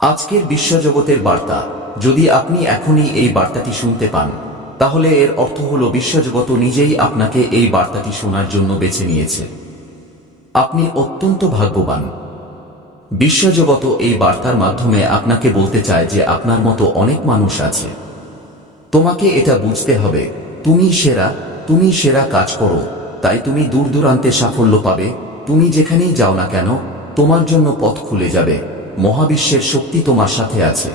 আজকের বিশ্বজগতের বার্তা, যদি আপনি এখনই এই বার্তাটি শুনতে পান, তাহলে এর অর্থ হল বিশ্বজগত নিজেই আপনাকে এই বার্তাটি শোনার জন্য বেছে নিয়েছে। আপনি অত্যন্ত ভাগ্যবান। বিশ্বজগত এই বার্তার মাধ্যমে আপনাকে বলতে চায় যে আপনার মতো অনেক মানুষ আছে। তোমাকে এটা বুঝতে হবে, তুমি সেরা তুমি সেরা কাজ করো, তাই তুমি দূর দূরান্তে সাফল্য পাবে, তুমি যেখানেই যাও না কেন, তোমার জন্য পথ খুলে যাবে। মহাবিশ্বের শক্তি তোমার সাথে আছে।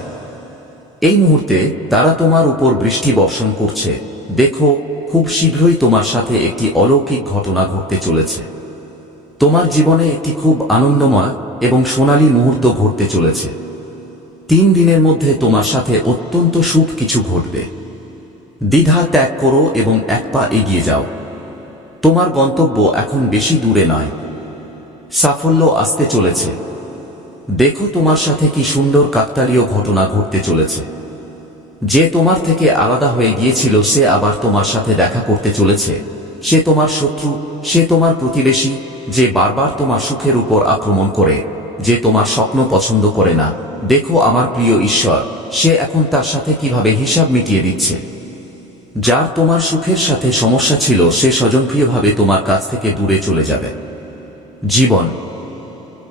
এই মুহূর্তে তারা তোমার উপর বৃষ্টি বর্ষণ করছে। দেখো, খুব শীঘ্রই তোমার সাথে একটি অলৌকিক ঘটনা ঘটতে চলেছে। তোমার জীবনে একটি খুব আনন্দময় এবং সোনালী মুহূর্ত ঘটতে চলেছে। তিন দিনের মধ্যে তোমার সাথে অত্যন্ত সুখ কিছু ঘটবে। দ্বিধা ত্যাগ করো এবং এক পা এগিয়ে যাও। তোমার গন্তব্য এখন বেশি দূরে নয়। সাফল্য আসতে চলেছে। দেখো তোমার সাথে কি সুন্দর কাকতালীয় ঘটনা ঘটতে চলেছে। যে তোমার থেকে আলাদা হয়ে গিয়েছিল, সে আবার তোমার সাথে দেখা করতে চলেছে। সে তোমার শত্রু, সে তোমার প্রতিবেশী, যে বারবার তোমার সুখের উপর আক্রমণ করে, যে তোমার স্বপ্ন পছন্দ করে না। দেখো আমার প্রিয় ঈশ্বর, সে এখন তার সাথে কীভাবে হিসাব মিটিয়ে দিচ্ছে। যার তোমার সুখের সাথে সমস্যা ছিল, সে স্বজনপ্রিয়ভাবে তোমার কাছ থেকে দূরে চলে যাবে। জীবন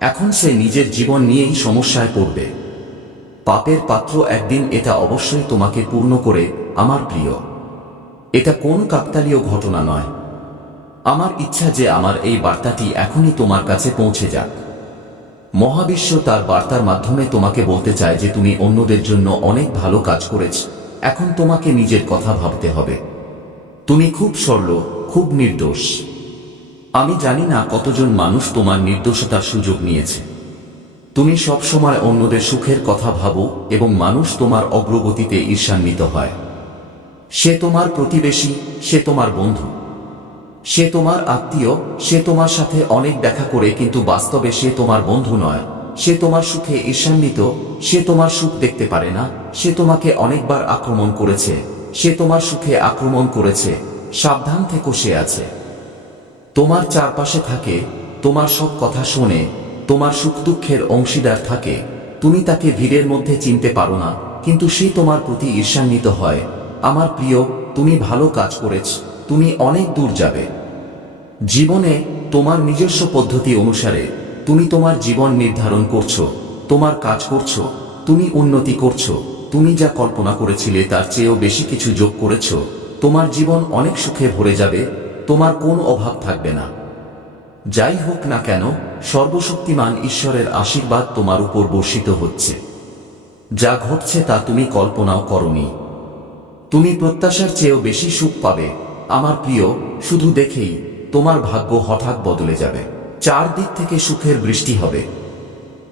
এখন সে নিজের জীবন নিয়েই সমস্যায় পড়বে। পাপের পাত্র একদিন এটা অবশ্যই তোমাকে পূর্ণ করে, আমার প্রিয়। এটা কোন কাকতালীয় ঘটনা নয়। আমার ইচ্ছা যে আমার এই বার্তাটি এখনই তোমার কাছে পৌঁছে যাক। মহাবিশ্ব তার বার্তার মাধ্যমে তোমাকে বলতে চায় যে তুমি অন্যদের জন্য অনেক ভালো কাজ করেছ, এখন তোমাকে নিজের কথা ভাবতে হবে। তুমি খুব সরল, খুব নির্দোষ। আমি জানি না কতজন মানুষ তোমার নির্দোষতার সুযোগ নিয়েছে। তুমি সবসময় অন্যদের সুখের কথা ভাবো এবং মানুষ তোমার অগ্রগতিতে ঈর্ষান্বিত হয়। সে তোমার প্রতিবেশী, সে তোমার বন্ধু। সে তোমার আত্মীয়, সে তোমার সাথে অনেক দেখা করে কিন্তু বাস্তবে সে তোমার বন্ধু নয়। সে তোমার সুখে ঈর্ষান্বিত, সে তোমার সুখ দেখতে পারে না, সে তোমাকে অনেকবার আক্রমণ করেছে। সে তোমার সুখে আক্রমণ করেছে। সাবধান থেকো সে আছে। তোমার চারপাশে থাকে, তোমার সব কথা শোনে, তোমার সুখ দুঃখের অংশীদার থাকে, তুমি তাকে ভিড়ের মধ্যে চিনতে পারো না, কিন্তু সে তোমার প্রতি ঈর্ষান্বিত হয়। আমার প্রিয়, তুমি ভালো কাজ করেছ, তুমি অনেক দূর যাবে। জীবনে তোমার নিজস্ব পদ্ধতি অনুসারে, তুমি তোমার জীবন নির্ধারণ করছ, তোমার কাজ করছ, তুমি উন্নতি করছ, তুমি যা কল্পনা করেছিলে তার চেয়েও বেশি কিছু যোগ করেছ, তোমার জীবন অনেক সুখে ভরে যাবে তোমার কোন অভাব থাকবে না। যাই হোক না কেন, সর্বশক্তিমান ঈশ্বরের আশীর্বাদ তোমার উপর বর্ষিত হচ্ছে। যা ঘটছে তা তুমি কল্পনাও করনি। তুমি প্রত্যাশার চেয়েও বেশি সুখ পাবে। আমার প্রিয়, শুধু দেখেই তোমার ভাগ্য হঠাৎ বদলে যাবে। চারদিক থেকে সুখের বৃষ্টি হবে।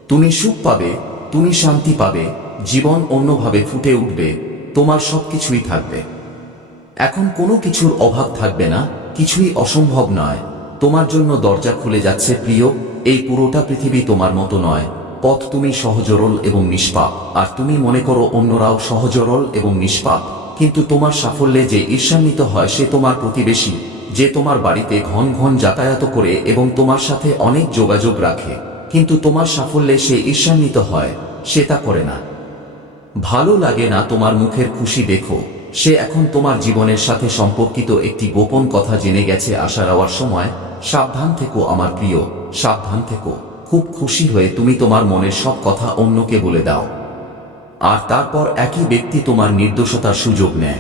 তুমি সুখ পাবে, তুমি শান্তি পাবে, জীবন অন্যভাবে ফুটে উঠবে, তোমার সবকিছুই থাকবে। এখন কোনো কিছুর অভাব থাকবে না কিছুই অসম্ভব নয়। তোমার জন্য দরজা খুলে যাচ্ছে, প্রিয়। এই পুরোটা পৃথিবী তোমার মতো নয়। পথ তুমি সহজরল এবং নিষ্পাপ। আর তুমি মনে করো অন্যরাও সহজরল এবং নিষ্পাপ। কিন্তু তোমার সাফল্যে যে ঈর্ষান্বিত হয়, সে তোমার প্রতিবেশী, যে তোমার বাড়িতে ঘন ঘন যাতায়াত করে এবং তোমার সাথে অনেক যোগাযোগ রাখে। কিন্তু তোমার সাফল্যে সে ঈর্ষান্বিত হয়, সে তা করে না। ভালো লাগে না তোমার মুখের খুশি দেখো। সে এখন তোমার জীবনের সাথে সম্পর্কিত একটি গোপন কথা জেনে গেছে আশা যাওয়ার সময়, সাবধান থেকো আমার প্রিয়, সাবধান থেকো। খুব খুশি হয়ে তুমি তোমার মনের সব কথা অন্যকে বলে দাও। আর তারপর একই ব্যক্তি তোমার নির্দোষতার সুযোগ নেয়।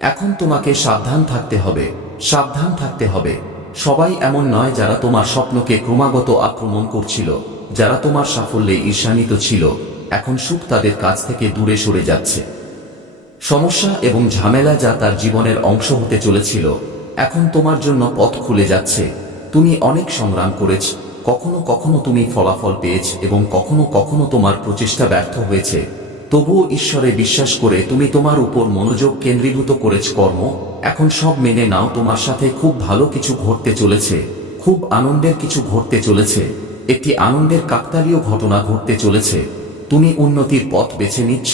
এখন তোমাকে সাবধান থাকতে হবে, সাবধান থাকতে হবে। সবাই এমন নয় যারা তোমার স্বপ্নকে ক্রমাগত আক্রমণ করছিল, যারা তোমার সাফল্যে ঈর্ষান্বিত ছিল। এখন সুখ তাদের কাছ থেকে দূরে সরে যাচ্ছে। সমস্যা এবং ঝামেলা যা তার জীবনের অংশ হতে চলেছিল, এখন তোমার জন্য পথ খুলে যাচ্ছে। তুমি অনেক সংগ্রাম করেছ, কখনো কখনো তুমি ফলাফল পেয়েছ এবং কখনো কখনো তোমার প্রচেষ্টা ব্যর্থ হয়েছে। তবুও ঈশ্বরে বিশ্বাস করে তুমি তোমার উপর মনোযোগ কেন্দ্রীভূত করেছ কর্ম, এখন সব মেনে নাও, তোমার সাথে খুব ভালো কিছু ঘটতে চলেছে, খুব আনন্দের কিছু ঘটতে চলেছে, একটি আনন্দের কাকতালীয় ঘটনা ঘটতে চলেছে। তুমি উন্নতির পথ বেছে নিচ্ছ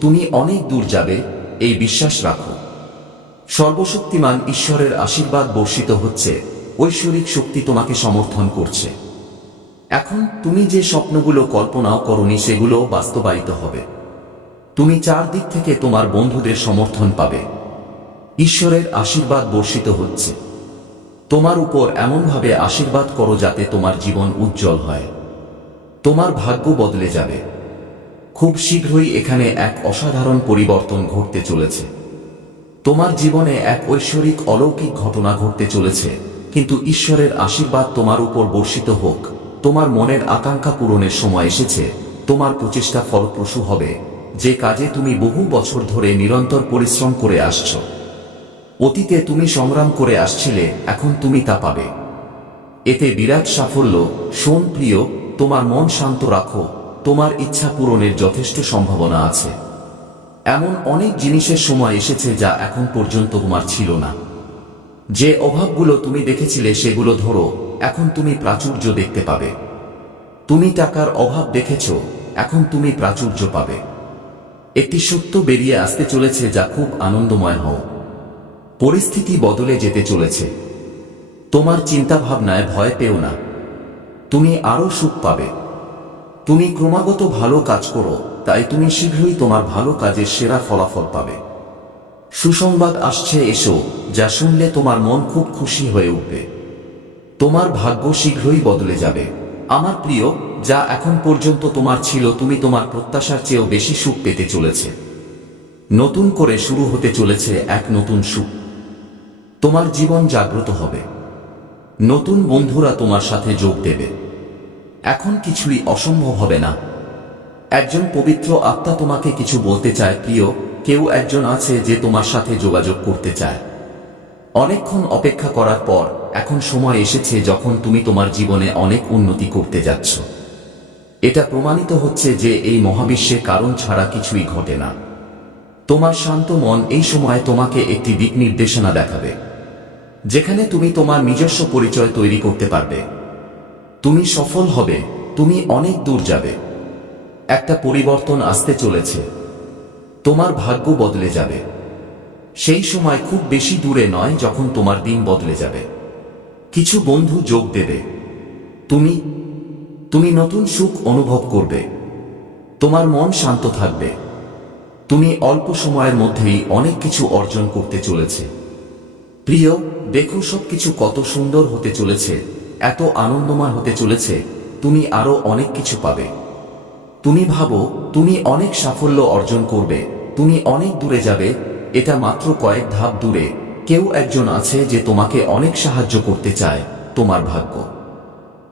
তুমি অনেক দূর যাবে, এই বিশ্বাস রাখো। সর্বশক্তিমান ঈশ্বরের আশীর্বাদ বর্ষিত হচ্ছে, ঐশ্বরিক শক্তি তোমাকে সমর্থন করছে। এখন তুমি যে স্বপ্নগুলো কল্পনাও করনি, সেগুলো বাস্তবায়িত হবে। তুমি চারদিক থেকে তোমার বন্ধুদের সমর্থন পাবে। ঈশ্বরের আশীর্বাদ বর্ষিত হচ্ছে। তোমার উপর এমনভাবে আশীর্বাদ করো যাতে তোমার জীবন উজ্জ্বল হয়। তোমার ভাগ্য বদলে যাবে। খুব শীঘ্রই এখানে এক অসাধারণ পরিবর্তন ঘটতে চলেছে। তোমার জীবনে এক ঐশ্বরিক অলৌকিক ঘটনা ঘটতে চলেছে, কিন্তু ঈশ্বরের আশীর্বাদ তোমার উপর বর্ষিত হোক। তোমার মনের আকাঙ্ক্ষা পূরণের সময় এসেছে, তোমার প্রচেষ্টা ফলপ্রসূ হবে। যে কাজে তুমি বহু বছর ধরে নিরন্তর পরিশ্রম করে আসছ। অতীতে তুমি সংগ্রাম করে আসছিলে, এখন তুমি তা পাবে। এতে বিরাট সাফল্য। শোন প্রিয়, তোমার মন শান্ত রাখো। তোমার ইচ্ছা পূরণের যথেষ্ট সম্ভাবনা আছে। এমন অনেক জিনিসের সময় এসেছে যা এখন পর্যন্ত তোমার ছিল না। যে অভাবগুলো তুমি দেখেছিলে সেগুলো ধরো, এখন তুমি প্রাচুর্য দেখতে পাবে। তুমি টাকার অভাব দেখেছ, এখন তুমি প্রাচুর্য পাবে। একটি সত্য বেরিয়ে আসতে চলেছে যা খুব আনন্দময় হও। পরিস্থিতি বদলে যেতে চলেছে। তোমার চিন্তাভাবনায় ভয় পেও না। তুমি আরও সুখ পাবে। তুমি ক্রমাগত ভালো কাজ করো, তাই তুমি শীঘ্রই তোমার ভালো কাজের সেরা ফলাফল পাবে। সুসংবাদ আসছে, এসো, যা শুনলে তোমার মন খুব খুশি হয়ে উঠবে। তোমার ভাগ্য শীঘ্রই বদলে যাবে। আমার প্রিয়, যা এখন পর্যন্ত তোমার ছিল, তুমি তোমার প্রত্যাশার চেয়েও বেশি সুখ পেতে চলেছে। নতুন করে শুরু হতে চলেছে এক নতুন সুখ। তোমার জীবন জাগ্রত হবে। নতুন বন্ধুরা তোমার সাথে যোগ দেবে। এখন কিছুই অসম্ভব হবে না। একজন পবিত্র আত্মা তোমাকে কিছু বলতে চায়, প্রিয়, কেউ একজন আছে যে তোমার সাথে যোগাযোগ করতে চায়। অনেকক্ষণ অপেক্ষা করার পর, এখন সময় এসেছে যখন তুমি তোমার জীবনে অনেক উন্নতি করতে যাচ্ছ। এটা প্রমাণিত হচ্ছে যে এই মহাবিশ্বে কারণ ছাড়া কিছুই ঘটে না। তোমার শান্ত মন এই সময় তোমাকে একটি দিক নির্দেশনা দেখাবে, যেখানে তুমি তোমার নিজস্ব পরিচয় তৈরি করতে পারবে। তুমি সফল হবে, তুমি অনেক দূর যাবে। একটা পরিবর্তন আসতে চলেছে। তোমার ভাগ্য বদলে যাবে। সেই সময় খুব বেশি দূরে নয় যখন তোমার দিন বদলে যাবে। কিছু বন্ধু যোগ দেবে। তুমি তুমি নতুন সুখ অনুভব করবে। তোমার মন শান্ত থাকবে। তুমি অল্প সময়ের মধ্যেই অনেক কিছু অর্জন করতে চলেছে। প্রিয়, দেখো সবকিছু কত সুন্দর হতে চলেছে। এত আনন্দময় হতে চলেছে, তুমি আরও অনেক কিছু পাবে। তুমি ভাবো, তুমি অনেক সাফল্য অর্জন করবে, তুমি অনেক দূরে যাবে, এটা মাত্র কয়েক ধাপ দূরে। কেউ একজন আছে যে তোমাকে অনেক সাহায্য করতে চায়, তোমার ভাগ্য।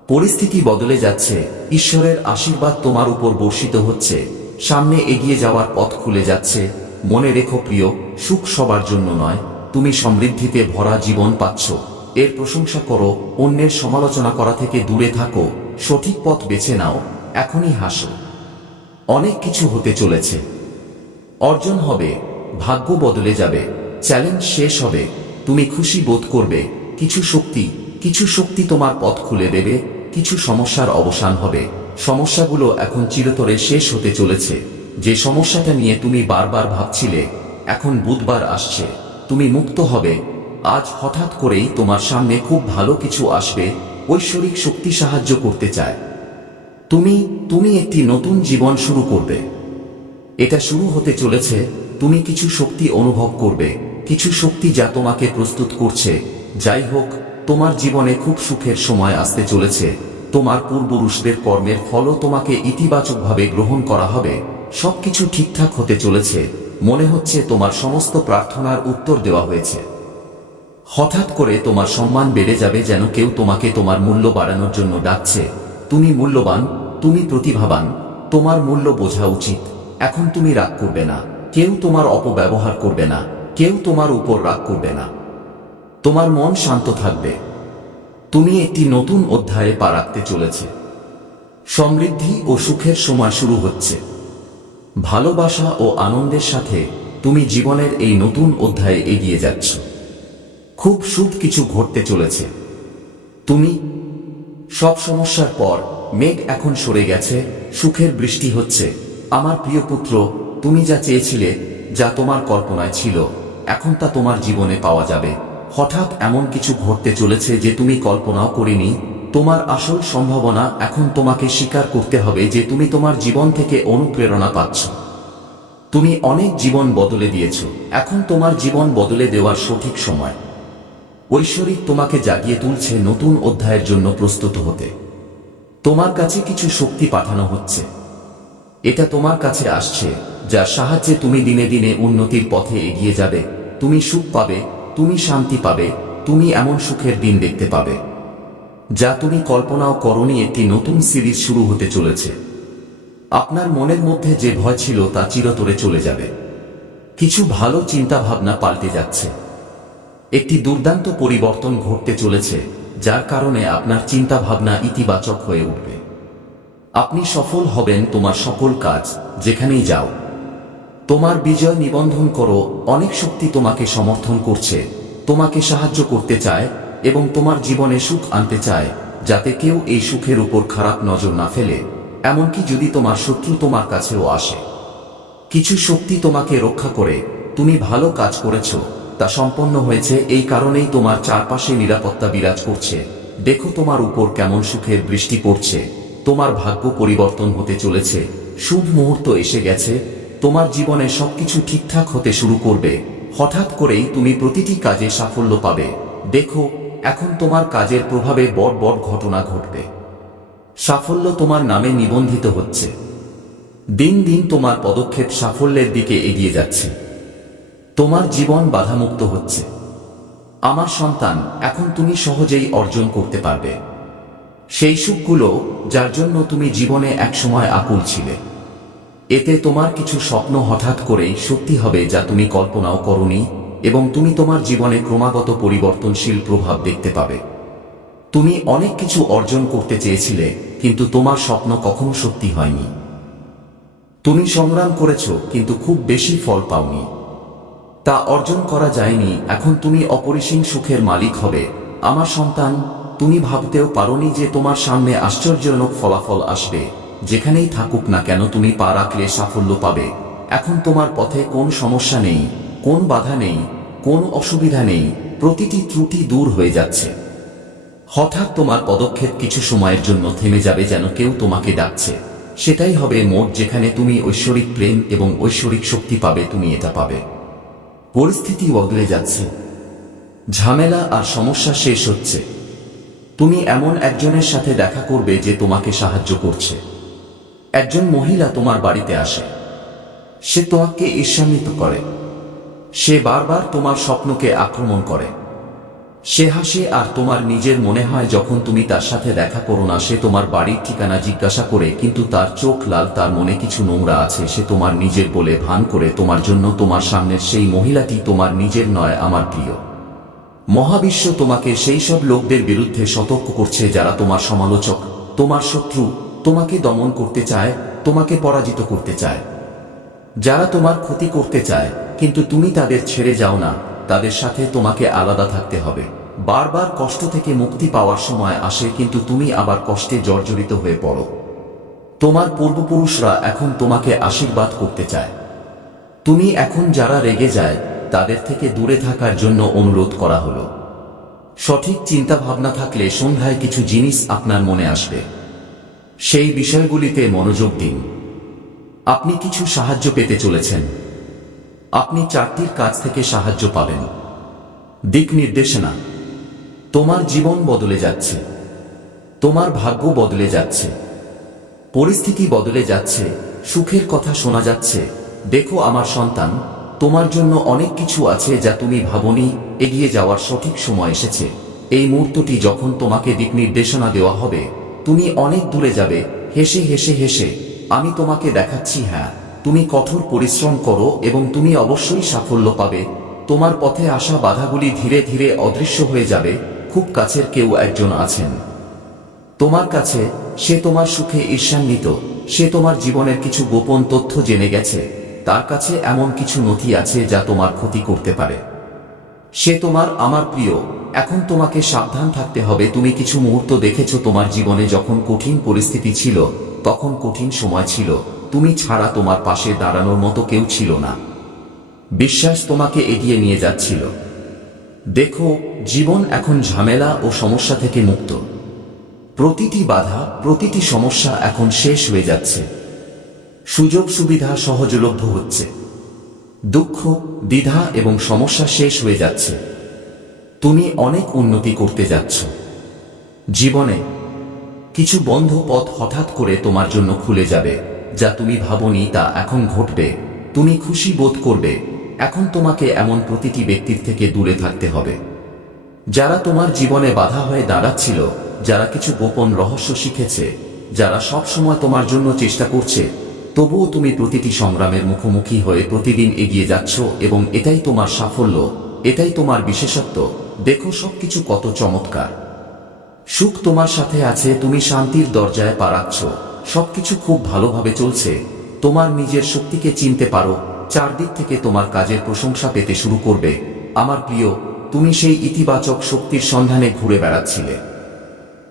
পরিস্থিতি বদলে যাচ্ছে, ঈশ্বরের আশীর্বাদ তোমার উপর বর্ষিত হচ্ছে, সামনে এগিয়ে যাওয়ার পথ খুলে যাচ্ছে। মনে রেখো প্রিয়, সুখ সবার জন্য নয়, তুমি সমৃদ্ধিতে ভরা জীবন পাচ্ছ। এর প্রশংসা করো, অন্যের সমালোচনা করা থেকে দূরে থাকো, সঠিক পথ বেছে নাও, এখনই হাসো। অনেক কিছু হতে চলেছে। অর্জন হবে, ভাগ্য বদলে যাবে, চ্যালেঞ্জ শেষ হবে, তুমি খুশি বোধ করবে, কিছু শক্তি কিছু শক্তি তোমার পথ খুলে দেবে, কিছু সমস্যার অবসান হবে, সমস্যাগুলো এখন চিরতরে শেষ হতে চলেছে, যে সমস্যাটা নিয়ে তুমি বারবার ভাবছিলে, এখন বুধবার আসছে, তুমি মুক্ত হবে আজ হঠাৎ করেই তোমার সামনে খুব ভালো কিছু আসবে, ঐশ্বরিক শক্তি সাহায্য করতে চায়। তুমি তুমি একটি নতুন জীবন শুরু করবে। এটা শুরু হতে চলেছে, তুমি কিছু শক্তি অনুভব করবে, কিছু শক্তি যা তোমাকে প্রস্তুত করছে। যাই হোক, তোমার জীবনে খুব সুখের সময় আসতে চলেছে। তোমার পূর্বপুরুষদের কর্মের ফলও তোমাকে ইতিবাচকভাবে গ্রহণ করা হবে। সবকিছু ঠিকঠাক হতে চলেছে। মনে হচ্ছে তোমার সমস্ত প্রার্থনার উত্তর দেওয়া হয়েছে। হঠাৎ করে তোমার সম্মান বেড়ে যাবে যেন কেউ তোমাকে তোমার মূল্য বাড়ানোর জন্য ডাকছে। তুমি মূল্যবান, তুমি প্রতিভাবান, তোমার মূল্য বোঝা উচিত। এখন তুমি রাগ করবে না। কেউ তোমার অপব্যবহার করবে না। কেউ তোমার উপর রাগ করবে না। তোমার মন শান্ত থাকবে। তুমি একটি নতুন অধ্যায়ে পা রাখতে চলেছে। সমৃদ্ধি ও সুখের সময় শুরু হচ্ছে। ভালোবাসা ও আনন্দের সাথে তুমি জীবনের এই নতুন অধ্যায়ে এগিয়ে যাচ্ছ। খুব শুভ কিছু ঘটতে চলেছে। তুমি, সব সমস্যার পর মেঘ এখন সরে গেছে, সুখের বৃষ্টি হচ্ছে। আমার প্রিয় পুত্র, তুমি যা চেয়েছিলে, যা তোমার কল্পনায় ছিল, এখন তা তোমার জীবনে পাওয়া যাবে। হঠাৎ এমন কিছু ঘটতে চলেছে যে তুমি কল্পনাও করিনি। তোমার আসল সম্ভাবনা এখন তোমাকে স্বীকার করতে হবে যে তুমি তোমার জীবন থেকে অনুপ্রেরণা পাচ্ছ। তুমি অনেক জীবন বদলে দিয়েছ। এখন তোমার জীবন বদলে দেওয়ার সঠিক সময়। ঐশ্বরিক তোমাকে জাগিয়ে তুলছে নতুন অধ্যায়ের জন্য প্রস্তুত হতে। তোমার কাছে কিছু শক্তি পাঠানো হচ্ছে। এটা তোমার কাছে আসছে, যার সাহায্যে তুমি দিনে দিনে উন্নতির পথে এগিয়ে যাবে। তুমি সুখ পাবে, তুমি শান্তি পাবে, তুমি এমন সুখের দিন দেখতে পাবে। যা তুমি কল্পনাও করনি একটি নতুন সিরিজ শুরু হতে চলেছে। আপনার মনের মধ্যে যে ভয় ছিল তা চিরতরে চলে যাবে। কিছু ভালো চিন্তা ভাবনা পাল্টে যাচ্ছে। একটি দুর্দান্ত পরিবর্তন ঘটতে চলেছে, যার কারণে আপনার চিন্তা ভাবনা ইতিবাচক হয়ে উঠবে। আপনি সফল হবেন তোমার সকল কাজ, যেখানেই যাও। তোমার বিজয় নিবন্ধন করো, অনেক শক্তি তোমাকে সমর্থন করছে, তোমাকে সাহায্য করতে চায়, এবং তোমার জীবনে সুখ আনতে চায়, যাতে কেউ এই সুখের উপর খারাপ নজর না ফেলে, এমনকি যদি তোমার শত্রু তোমার কাছেও আসে। কিছু শক্তি তোমাকে রক্ষা করে, তুমি ভালো কাজ করেছ তা সম্পন্ন হয়েছে, এই কারণেই তোমার চারপাশে নিরাপত্তা বিরাজ করছে। দেখো তোমার উপর কেমন সুখের বৃষ্টি পড়ছে। তোমার ভাগ্য পরিবর্তন হতে চলেছে। শুভ মুহূর্ত এসে গেছে। তোমার জীবনে সবকিছু ঠিকঠাক হতে শুরু করবে। হঠাৎ করেই তুমি প্রতিটি কাজে সাফল্য পাবে। দেখো, এখন তোমার কাজের প্রভাবে বড় বড় ঘটনা ঘটবে। সাফল্য তোমার নামে নিবন্ধিত হচ্ছে। দিন দিন তোমার পদক্ষেপ সাফল্যের দিকে এগিয়ে যাচ্ছে। তোমার জীবন বাধামুক্ত হচ্ছে। আমার সন্তান, এখন তুমি সহজেই অর্জন করতে পারবে। সেই সুখগুলো, যার জন্য তুমি জীবনে একসময় আকুল ছিলে। এতে তোমার কিছু স্বপ্ন হঠাৎ করেই সত্যি হবে যা তুমি কল্পনাও করনি এবং তুমি তোমার জীবনে ক্রমাগত পরিবর্তনশীল প্রভাব দেখতে পাবে। তুমি অনেক কিছু অর্জন করতে চেয়েছিলে, কিন্তু তোমার স্বপ্ন কখনো সত্যি হয়নি। তুমি সংগ্রাম করেছ, কিন্তু খুব বেশি ফল পাওনি। তা অর্জন করা যায়নি, এখন তুমি অপরিসীম সুখের মালিক হবে। আমার সন্তান, তুমি ভাবতেও পারোনি যে তোমার সামনে আশ্চর্যজনক ফলাফল আসবে। যেখানেই থাকুক না কেন তুমি পা রাখলে সাফল্য পাবে। এখন তোমার পথে কোন সমস্যা নেই, কোন বাধা নেই, কোন অসুবিধা নেই, প্রতিটি ত্রুটি দূর হয়ে যাচ্ছে। হঠাৎ তোমার পদক্ষেপ কিছু সময়ের জন্য থেমে যাবে যেন কেউ তোমাকে ডাকছে। সেটাই হবে মোট যেখানে তুমি ঐশ্বরিক প্রেম এবং ঐশ্বরিক শক্তি পাবে, তুমি এটা পাবে। পরিস্থিতি বদলে যাচ্ছে। ঝামেলা আর সমস্যা শেষ হচ্ছে। তুমি এমন একজনের সাথে দেখা করবে যে তোমাকে সাহায্য করছে। একজন মহিলা তোমার বাড়িতে আসে। সে তোমাকে ঈর্ষান্বিত করে। সে বারবার তোমার স্বপ্নকে আক্রমণ করে। সে হাসে আর তোমার নিজের মনে হয় যখন তুমি তার সাথে দেখা করো না, সে তোমার বাড়ির ঠিকানা জিজ্ঞাসা করে, কিন্তু তার চোখ লাল, তার মনে কিছু নোংরা আছে, সে তোমার নিজের বলে ভান করে, তোমার জন্য তোমার সামনের সেই মহিলাটি তোমার নিজের নয়, আমার প্রিয়। মহাবিশ্ব তোমাকে সেই সব লোকদের বিরুদ্ধে সতর্ক করছে যারা তোমার সমালোচক, তোমার শত্রু, তোমাকে দমন করতে চায়, তোমাকে পরাজিত করতে চায়। যারা তোমার ক্ষতি করতে চায়, কিন্তু তুমি তাদের ছেড়ে যাও না তাদের সাথে তোমাকে আলাদা থাকতে হবে। বারবার কষ্ট থেকে মুক্তি পাওয়ার সময় আসে, কিন্তু তুমি আবার কষ্টে জর্জরিত হয়ে পড়ো। তোমার পূর্বপুরুষরা এখন তোমাকে আশীর্বাদ করতে চায়। তুমি এখন যারা রেগে যায়, তাদের থেকে দূরে থাকার জন্য অনুরোধ করা হলো। সঠিক চিন্তা ভাবনা থাকলে সন্ধ্যায় কিছু জিনিস আপনার মনে আসবে। সেই বিষয়গুলিতে মনোযোগ দিন। আপনি কিছু সাহায্য পেতে চলেছেন। আপনি চারটির কাছ থেকে সাহায্য পাবেন। দিক নির্দেশনা, তোমার জীবন বদলে যাচ্ছে, তোমার ভাগ্য বদলে যাচ্ছে, পরিস্থিতি বদলে যাচ্ছে, সুখের কথা শোনা যাচ্ছে, দেখো আমার সন্তান, তোমার জন্য অনেক কিছু আছে যা তুমি ভাবনি, এগিয়ে যাওয়ার সঠিক সময় এসেছে। এই মুহূর্তটি যখন তোমাকে দিক নির্দেশনা দেওয়া হবে, তুমি অনেক দূরে যাবে, হেসে হেসে হেসে, আমি তোমাকে দেখাচ্ছি হ্যাঁ। তুমি কঠোর পরিশ্রম করো এবং তুমি অবশ্যই সাফল্য পাবে। তোমার পথে আসা বাধাগুলি ধীরে ধীরে অদৃশ্য হয়ে যাবে। খুব কাছের কেউ একজন আছেন। তোমার কাছে, সে তোমার সুখে ঈর্ষান্বিত। সে তোমার জীবনের কিছু গোপন তথ্য জেনে গেছে। তার কাছে এমন কিছু নথি আছে যা তোমার ক্ষতি করতে পারে। সে তোমার, আমার প্রিয়, এখন তোমাকে সাবধান থাকতে হবে। তুমি কিছু মুহূর্ত দেখেছ তোমার জীবনে যখন কঠিন পরিস্থিতি ছিল, তখন কঠিন সময় ছিল। তুমি ছাড়া তোমার পাশে দাঁড়ানোর মতো কেউ ছিল না। বিশ্বাস তোমাকে এগিয়ে নিয়ে যাচ্ছিল। দেখো, জীবন এখন ঝামেলা ও সমস্যা থেকে মুক্ত। প্রতিটি বাধা, প্রতিটি সমস্যা এখন শেষ হয়ে যাচ্ছে। সুযোগ সুবিধা সহজলভ্য হচ্ছে। দুঃখ, দ্বিধা এবং সমস্যা শেষ হয়ে যাচ্ছে। তুমি অনেক উন্নতি করতে যাচ্ছ। জীবনে কিছু বন্ধ পথ হঠাৎ করে তোমার জন্য খুলে যাবে। যা তুমি ভাবনি তা এখন ঘটবে। তুমি খুশি বোধ করবে। এখন তোমাকে এমন প্রতিটি ব্যক্তির থেকে দূরে থাকতে হবে। যারা তোমার জীবনে বাধা হয়ে দাঁড়াচ্ছিল, যারা কিছু গোপন রহস্য শিখেছে, যারা সব সময় তোমার জন্য চেষ্টা করছে, তবুও তুমি প্রতিটি সংগ্রামের মুখোমুখি হয়ে প্রতিদিন এগিয়ে যাচ্ছ এবং এটাই তোমার সাফল্য, এটাই তোমার বিশেষত্ব। দেখো সবকিছু কত চমৎকার। সুখ তোমার সাথে আছে, তুমি শান্তির দরজায় পারাচ্ছ সবকিছু খুব ভালোভাবে চলছে। তোমার নিজের শক্তিকে চিনতে পারো। চারদিক থেকে তোমার কাজের প্রশংসা পেতে শুরু করবে। আমার প্রিয়, তুমি সেই ইতিবাচক শক্তির সন্ধানে ঘুরে বেড়াচ্ছিলে।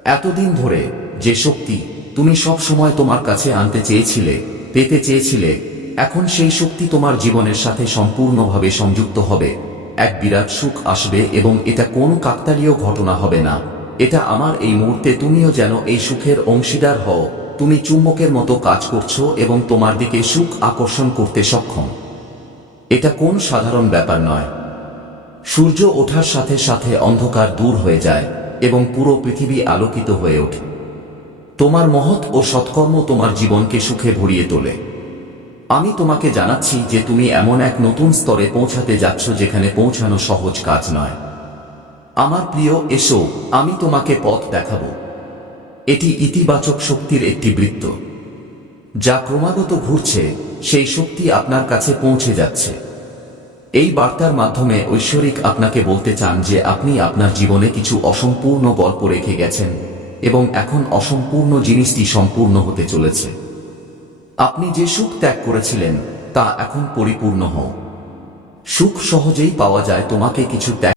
এতদিন ধরে, যে শক্তি তুমি সব সময় তোমার কাছে আনতে চেয়েছিলে, পেতে চেয়েছিলে, এখন সেই শক্তি তোমার জীবনের সাথে সম্পূর্ণভাবে সংযুক্ত হবে। এক বিরাট সুখ আসবে এবং এটা কোনো কাকতালীয় ঘটনা হবে না। এটা আমার এই মুহূর্তে তুমিও যেন এই সুখের অংশীদার হও। তুমি চুম্বকের মতো কাজ করছ এবং তোমার দিকে সুখ আকর্ষণ করতে সক্ষম। এটা কোন সাধারণ ব্যাপার নয়। সূর্য ওঠার সাথে সাথে অন্ধকার দূর হয়ে যায় এবং পুরো পৃথিবী আলোকিত হয়ে ওঠে। তোমার মহৎ ও সৎকর্ম তোমার জীবনকে সুখে ভরিয়ে তোলে। আমি তোমাকে জানাচ্ছি যে তুমি এমন এক নতুন স্তরে পৌঁছাতে যাচ্ছ যেখানে পৌঁছানো সহজ কাজ নয়। আমার প্রিয়, এসো, আমি তোমাকে পথ দেখাবো। এটি ইতিবাচক শক্তির একটি বৃত্ত, যা ক্রমাগত ঘুরছে, সেই শক্তি আপনার কাছে পৌঁছে যাচ্ছে। এই বার্তার মাধ্যমে ঐশ্বরিক আপনাকে বলতে চান যে আপনি আপনার জীবনে কিছু অসম্পূর্ণ গল্প রেখে গেছেন এবং এখন অসম্পূর্ণ জিনিসটি সম্পূর্ণ হতে চলেছে। আপনি যে সুখ ত্যাগ করেছিলেন, তা এখন পরিপূর্ণ হও। সুখ সহজেই পাওয়া যায়, তোমাকে কিছু ত্যাগ